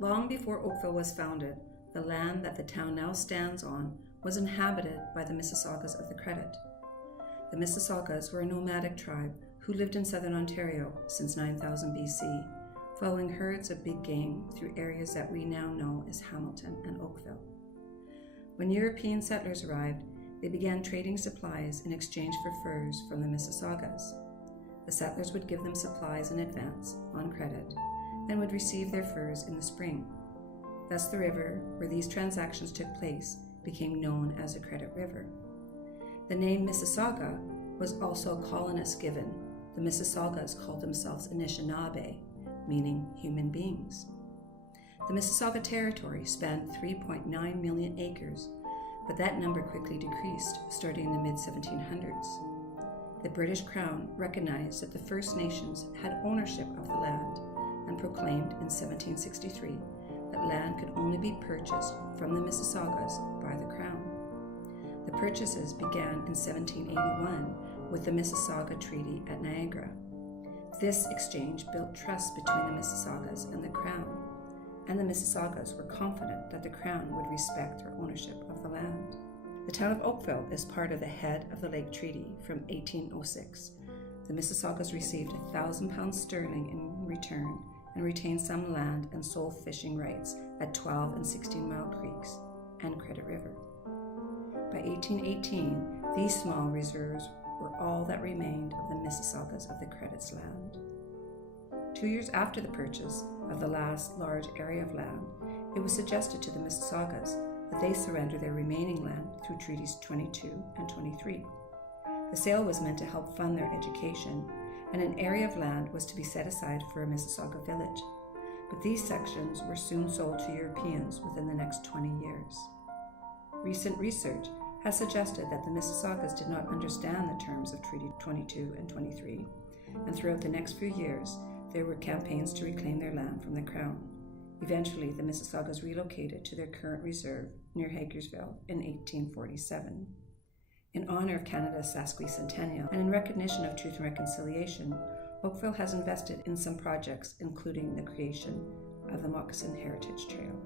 Long before Oakville was founded, the land that the town now stands on was inhabited by the Mississaugas of the Credit. The Mississaugas were a nomadic tribe who lived in southern Ontario since 9000 BC, following herds of big game through areas that we now know as Hamilton and Oakville. When European settlers arrived, they began trading supplies in exchange for furs from the Mississaugas. The settlers would give them supplies in advance, on credit, and would receive their furs in the spring. Thus the river where these transactions took place became known as the Credit River. The name Mississauga was also a colonist given. The Mississaugas called themselves Anishinaabe, meaning human beings. The Mississauga territory spanned 3.9 million acres, but that number quickly decreased starting in the mid-1700s. The British Crown recognized that the First Nations had ownership of the land and proclaimed in 1763 that land could only be purchased from the Mississaugas by the Crown. The purchases began in 1781 with the Mississauga Treaty at Niagara. This exchange built trust between the Mississaugas and the Crown, and the Mississaugas were confident that the Crown would respect their ownership of the land. The town of Oakville is part of the Head of the Lake Treaty from 1806. The Mississaugas received £1,000 sterling in return and retained some land and sole fishing rights at 12 and 16 Mile Creeks and Credit River. By 1818, these small reserves were all that remained of the Mississaugas of the Credit's land. 2 years after the purchase of the last large area of land, it was suggested to the Mississaugas that they surrender their remaining land through Treaties 22 and 23. The sale was meant to help fund their education, and an area of land was to be set aside for a Mississauga village. But these sections were soon sold to Europeans within the next 20 years. Recent research has suggested that the Mississaugas did not understand the terms of Treaty 22 and 23, and throughout the next few years, there were campaigns to reclaim their land from the Crown. Eventually, the Mississaugas relocated to their current reserve near Hagersville in 1847. In honor of Canada's sesquicentennial and in recognition of Truth and Reconciliation, Oakville has invested in some projects, including the creation of the Moccasin Heritage Trail.